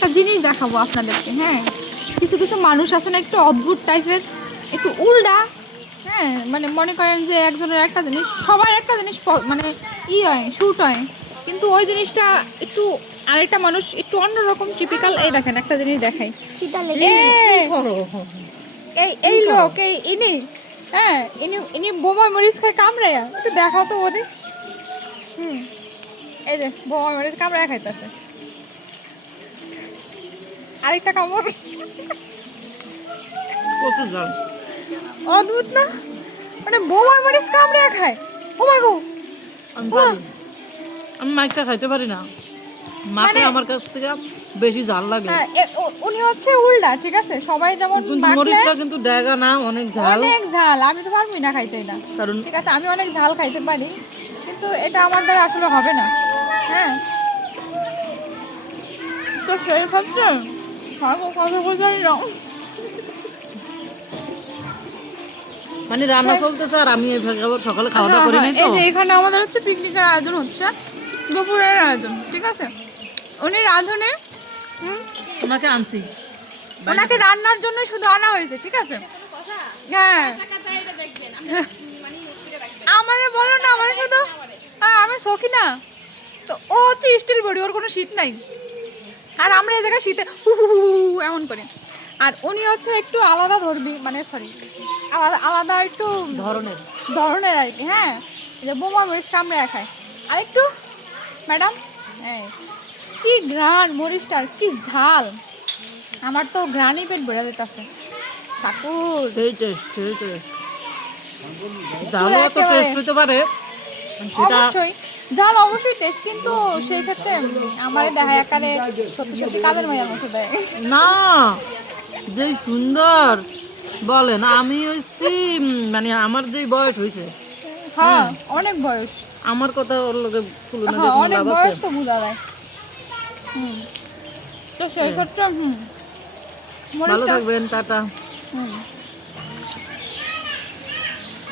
একটা জিনিস দেখাবো আপনাদেরকে হ্যাঁ। কিছু কিছু মানুষ আছে না একটু অদ্ভুত টাইপের একটু উল্টা হ্যাঁ। মানে মনে করেন যে একজনের একটা জিনিস সবার একটা জিনিস মানে ই হয় শ্যুট হয়। কিন্তু ওই জিনিসটা একটু আরেকটা মানুষ একটু অন্যরকম টিপিক্যাল এই দেখেন একটা জিনিস দেখাই। এই এই লোক এই ইনি হ্যাঁ ইনি ইনি বোমা মরিচ খায় কামড়ায়া একটু দেখাও তো ওদের। হুম এই যে বোমা মরিচ কামড়ায়া খাইতেছে। আরেকটা কামড়। অদ্ভুত না? মানে বোমা মরিচ কামড়ায়া খায় ও মাই গো। আমি মাইকটা খাইতে পারি না। মাকে মানে- আমার কাছ থেকে বেশি ঝাল লাগে। হ্যাঁ উনি হচ্ছে উল্টা ঠিক আছে? সবাই যেমন মরিচটা কিন্তু দেখা না অনেক ঝাল। অনেক ঝাল। আমি তো পারবই না খাইতে এটা কারণ ঠিক আছে আমি অনেক ঝাল খাইতে পারি কিন্তু এটা আমার দ্বারা আসলে হবে না। হ্যাঁ। তো সেই ক্ষেত্রে খাব খাব বোঝাই না মানে রান্না চলতেছে আর আমি সকালে খাওয়া দাওয়া করি নাই এই যে এখানে আমাদের হচ্ছে পিকনিকের আয়োজন হচ্ছে দুপুরের আয়োজন ঠিক আছে? উনি রাঁধুনে ওনাকে আনছি। ওনাকে রান্নার জন্য শুধু আনা হয়েছে ঠিক আছে? হ্যাঁ। আমারে বলো না আমার শুধু হ্যাঁ আমি সখি না। তো ও হচ্ছে স্টিল বডি ওর কোনো শীত নাই। আর আমরা এই জায়গায় শীতে হু হু হু এমন করি। আর উনি হচ্ছে একটু আলাদা ধরবি মানে সরি আলাদা আলাদা একটু ধরনের। ধরনের আর কি হ্যাঁ? যে বোমা মরিচ কামড়ে খায় আর একটু ম্যাডাম হ্যাঁ কি ঘ্রাণ মরিচটার কি ঝাল। আমার তো ঘ্রাণই পেট ভরে দিতেছে ঠাকুর। সেই টেস্ট সেই টেস্ট ঝালও তো টেস্ট হতে পারে। অবশ্যই। ঝাল অবশ্যই টেস্ট কিন্তু সেই ক্ষেত্রে আমার দেখা আকারে সত্যি সত্যি কাদের মায়ের মতো দেয়। না যেই সুন্দর বলেন আমি হচ্ছি মানে আমার যেই বয়স হয়েছে হ্যাঁ অনেক বয়স। আমার কথা ওর লোকে তুলনা হ্যাঁ অনেক বয়স তো বোঝা যায়। হুম। তো সেই ক্ষেত্রে হুম। ভালো থাকবেন টাটা। হুম।